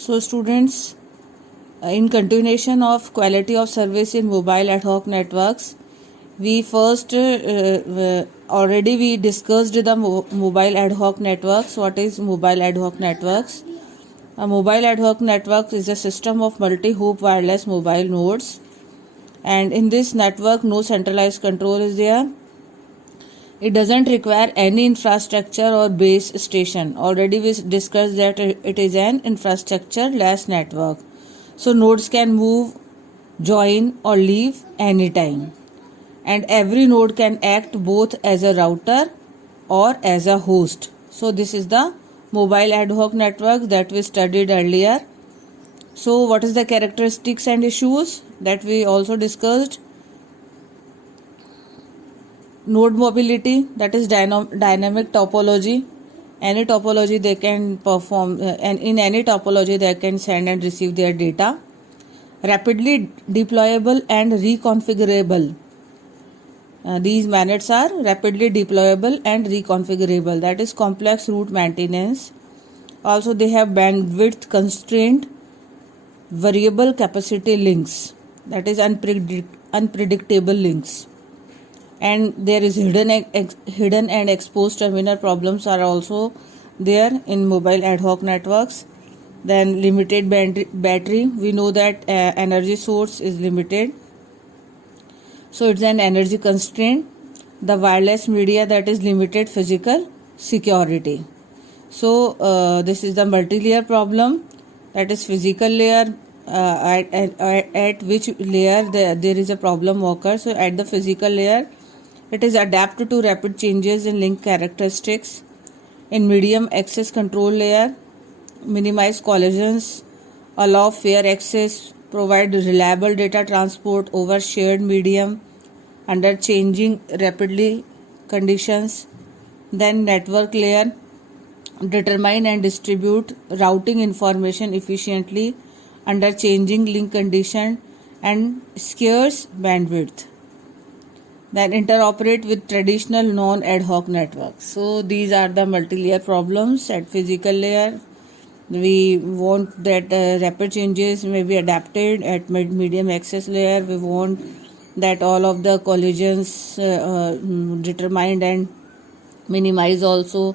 So students, in continuation of quality of service in mobile ad hoc networks, we first already we discussed the mobile ad hoc networks. What is mobile ad hoc networks? A mobile ad hoc network is a system of multi-hop wireless mobile nodes, and in this network no centralized control is there. It doesn't require any infrastructure or base station. Already we discussed that it is an infrastructure less network. So nodes can move, join or leave anytime. And every node can act both as a router or as a host. So this is the mobile ad hoc network that we studied earlier. So what is the characteristics and issues that we also discussed? Node mobility, that is dynamic topology. Any topology they can perform, and in any topology they can send and receive their data. Rapidly deployable and reconfigurable. These manets are rapidly deployable and reconfigurable, that is complex route maintenance. Also they have bandwidth constraint, variable capacity links, that is unpredictable links. And there is hidden and exposed terminal problems are also there in mobile ad hoc networks. Then limited battery, we know that energy source is limited, so it's an energy constraint. The wireless media, that is limited physical security. So this is the multi-layer problem, that is physical layer. At which layer there is a problem occurs. So at the physical layer, it is adapted to rapid changes in link characteristics. In medium access control layer, minimize collisions, allow fair access, provide reliable data transport over shared medium under changing rapidly conditions. Then network layer, determine and distribute routing information efficiently under changing link condition and scarce bandwidth. Then interoperate with traditional non-ad hoc networks. So these are the multi-layer problems. At physical layer, we want that rapid changes may be adapted. At medium access layer, we want that all of the collisions determined and minimized. Also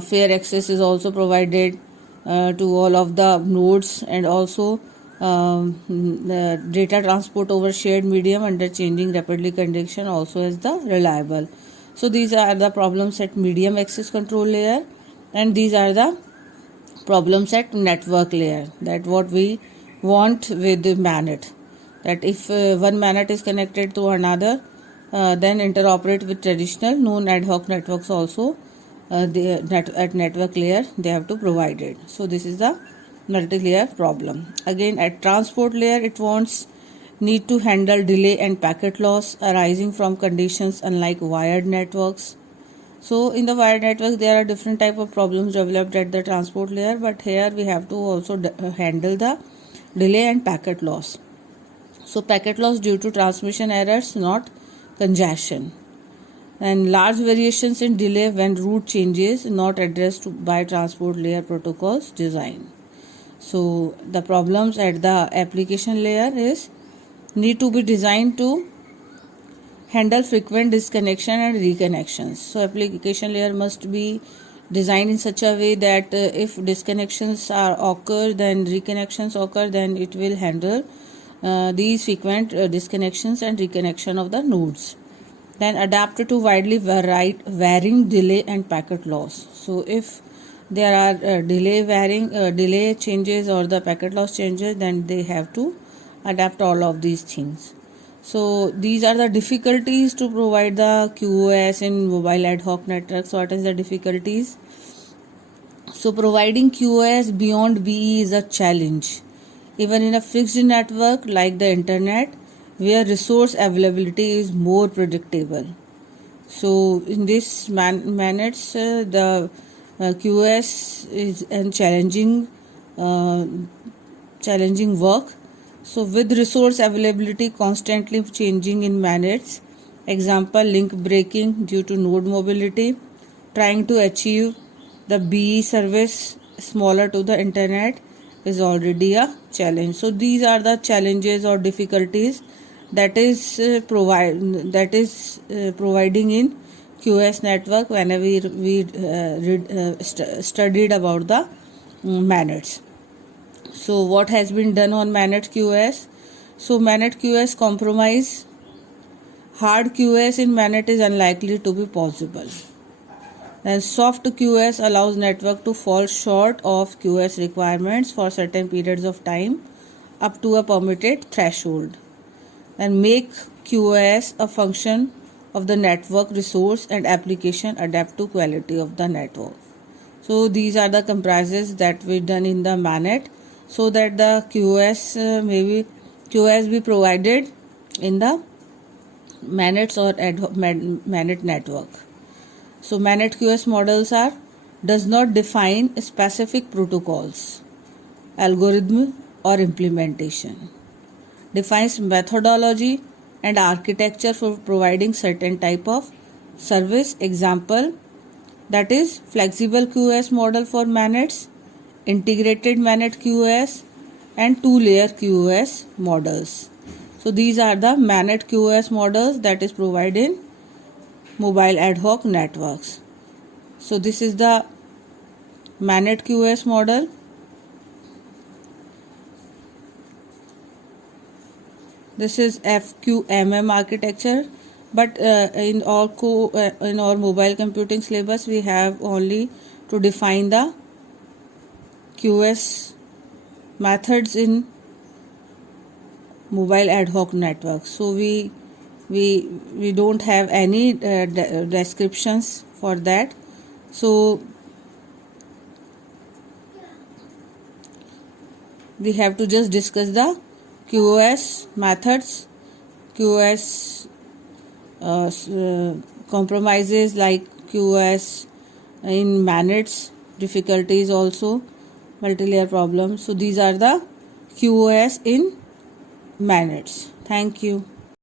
fair access is also provided to all of the nodes, and also data transport over shared medium under changing rapidly condition also is the reliable. So these are the problems at medium access control layer, and these are the problems at network layer, that what we want with the manet, that if one manet is connected to another, then interoperate with traditional non ad hoc networks also. At network layer they have to provide it. So this is the multi-layer problem. Again at transport layer, it wants need to handle delay and packet loss arising from conditions unlike wired networks. So in the wired network there are different type of problems developed at the transport layer, but here we have to also handle the delay and packet loss. So packet loss due to transmission errors, not congestion. And large variations in delay when route changes not addressed by transport layer protocols design. So the problems at the application layer is need to be designed to handle frequent disconnection and reconnections. So application layer must be designed in such a way that if disconnections occur, then reconnections occur, then it will handle these frequent disconnections and reconnection of the nodes. Then adapted to widely varying delay and packet loss. So if there are delay changes or the packet loss changes, then they have to adapt all of these things. So these are the difficulties to provide the QoS in mobile ad hoc networks. What is the difficulties? So providing QoS beyond BE is a challenge, even in a fixed network like the internet, where resource availability is more predictable. So in this manets, the QoS is a challenging work. So with resource availability constantly changing in manets, example link breaking due to node mobility, trying to achieve the BE service smaller to the internet, is already a challenge. So these are the challenges or difficulties that is providing in QoS network whenever we studied about the manets. So what has been done on Manet QoS? So Manet QoS compromise. Hard QoS in Manet is unlikely to be possible. And soft QoS allows network to fall short of QoS requirements for certain periods of time up to a permitted threshold, and make QoS a function of the network resource and application adapt to quality of the network. So these are the comprises that we done in the Manet, so that the QoS be provided in the Manets or Manet network. So Manet QoS models are does not define specific protocols, algorithm or implementation, defines methodology and architecture for providing certain type of service. Example, that is flexible QoS model for Manets, integrated Manet QoS and two-layer QoS models. So these are the Manet QoS models that is provided in mobile ad hoc networks. So this is the Manet QoS model. This is FQMM architecture, but in our mobile computing syllabus we have only to define the QoS methods in mobile ad hoc networks. So we don't have any descriptions for that. So we have to just discuss the QoS methods, QoS compromises like QoS in Manets, difficulties also, multi-layer problems. So these are the QoS in Manets. Thank you.